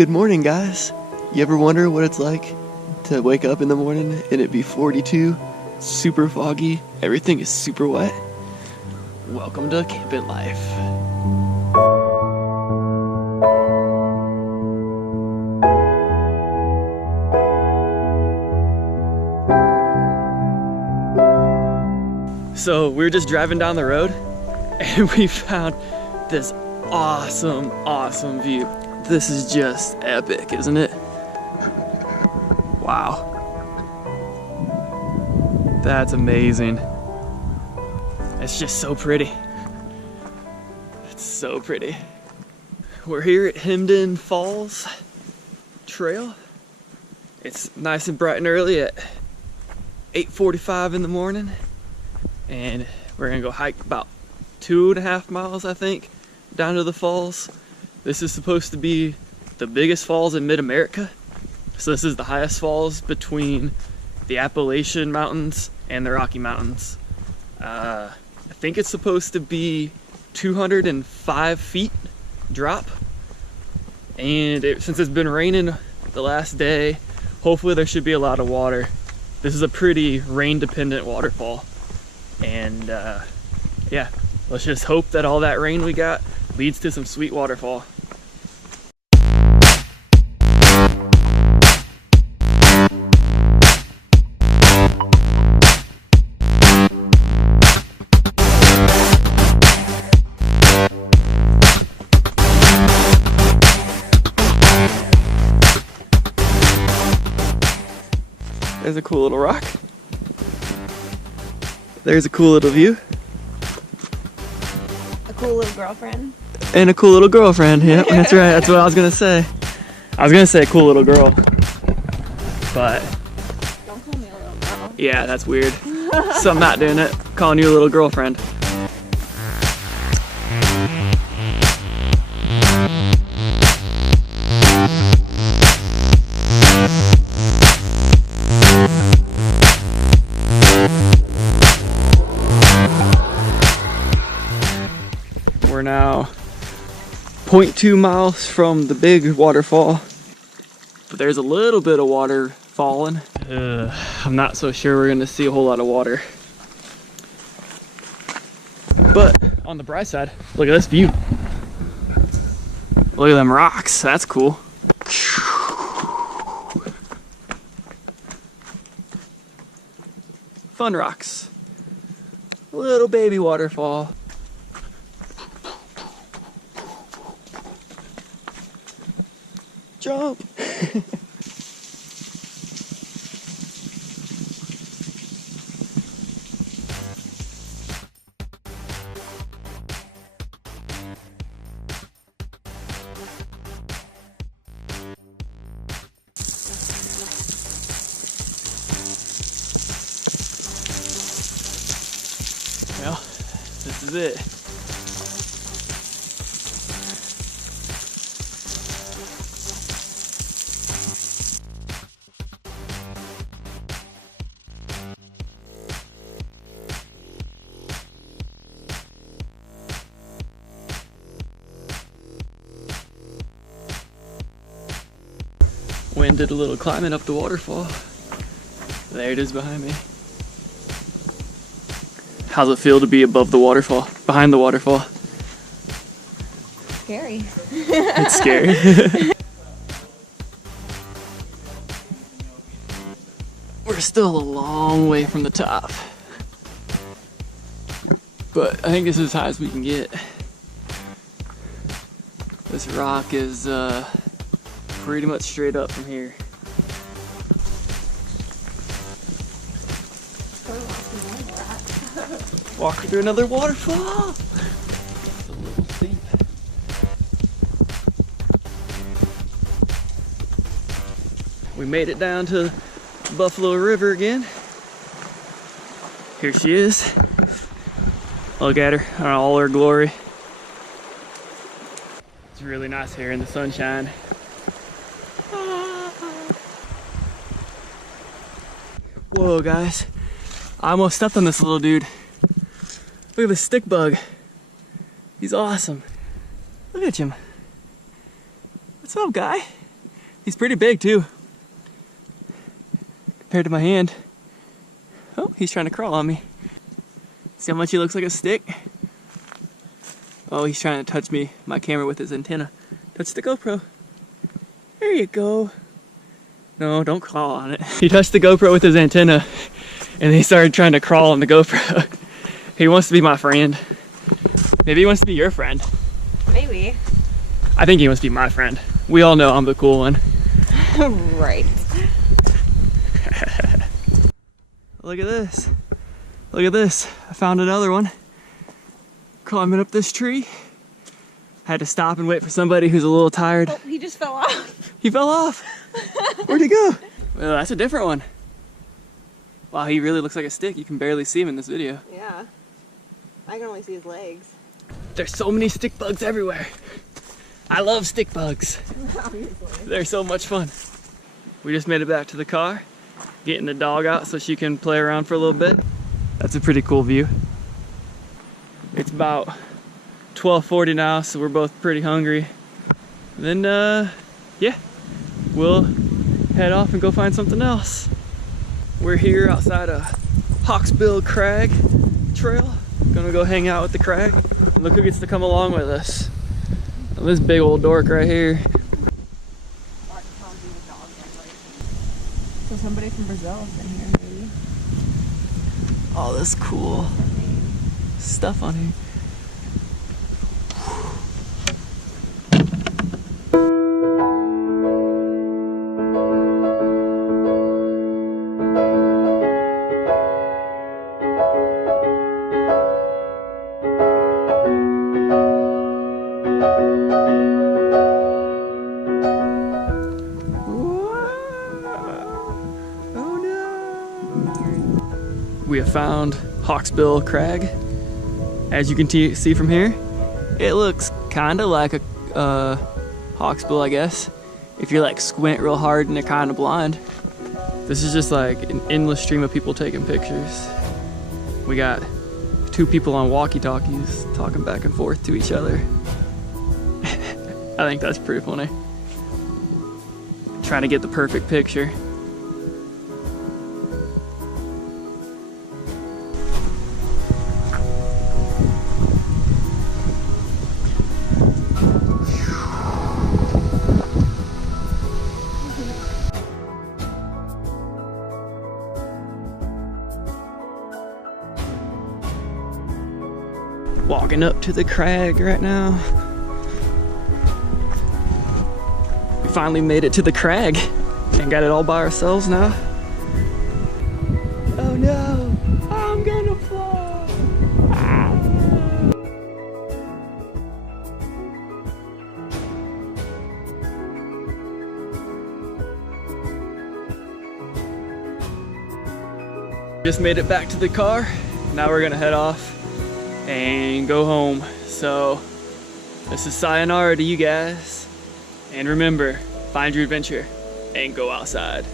Good morning, guys. You ever wonder what it's like to wake up in the morning and it be 42, super foggy, everything is super wet? Welcome to camping life. So we were just driving down the road and we found this awesome view. This is just epic, isn't it? Wow. That's amazing. It's just so pretty. It's so pretty. We're here at Hemden Falls Trail. It's nice and bright and early at 8:45 in the morning. And we're gonna go hike about 2.5 miles, I think, down to the falls. This is supposed to be the biggest falls in mid-America. So this is the highest falls between the Appalachian Mountains and the Rocky Mountains. I think it's supposed to be 205 feet drop. And since it's been raining the last day, hopefully there should be a lot of water. This is a pretty rain-dependent waterfall. And yeah, let's just hope that all that rain we got leads to some sweet waterfall. There's a cool little rock. There's a cool little view. A cool little girlfriend. And a cool little girlfriend, yep, that's right, that's what I was gonna say. I was gonna say cool little girl, but... Don't call me a little girl. Yeah, that's weird. So I'm not doing it, calling you a little girlfriend. We're now 0.2 miles from the big waterfall, but there's a little bit of water falling. I'm not so sure we're gonna see a whole lot of water. But on the bright side, look at this view. Look at them rocks, that's cool. Fun rocks. Little baby waterfall. Jump! Well, this is it. Wind did a little climbing up the waterfall. There it is behind me. How's it feel to be above the waterfall, behind the waterfall? Scary. It's scary. We're still a long way from the top, but I think it's as high as we can get. This rock is pretty much straight up from here. Walking through another waterfall. It's a little steep. We made it down to Buffalo River again. Here she is. Look at her in all her glory. It's really nice here in the sunshine. Whoa, guys. I almost stepped on this little dude. Look at this stick bug. He's awesome. Look at him. What's up, guy? He's pretty big too, compared to my hand. Oh, he's trying to crawl on me. See how much he looks like a stick? Oh, he's trying to touch my camera with his antenna. Touch the GoPro. There you go. No, don't crawl on it. He touched the GoPro with his antenna and he started trying to crawl on the GoPro. He wants to be my friend. Maybe he wants to be your friend. Maybe. I think he wants to be my friend. We all know I'm the cool one. Right. Look at this. Look at this. I found another one. Climbing up this tree. Had to stop and wait for somebody who's a little tired. Oh, he just fell off. He fell off. Where'd he go? Well, that's a different one. Wow, he really looks like a stick. You can barely see him in this video. Yeah. I can only see his legs. There's so many stick bugs everywhere. I love stick bugs. Obviously. They're so much fun. We just made it back to the car, getting the dog out so she can play around for a little bit. That's a pretty cool view. It's about 12:40 now, so we're both pretty hungry. Then, yeah, we'll head off and go find something else. We're here outside of Hawksbill Crag trail. Gonna go hang out with the crag. Look who gets to come along with us. This big old dork right here. So somebody from Brazil has been here, maybe. All this cool stuff on here. We have found Hawksbill Crag. As you can see from here, it looks kind of like a hawksbill, I guess. If you're like squint real hard and you're kind of blind. This is just like an endless stream of people taking pictures. We got 2 people on walkie-talkies talking back and forth to each other. I think that's pretty funny. Trying to get the perfect picture. Walking up to the crag right now. We finally made it to the crag and got it all by ourselves now. Oh no, I'm gonna fall. Ah. Just made it back to the car. Now we're gonna head off and go home. So this is sayonara to you guys. And remember, find your adventure and go outside.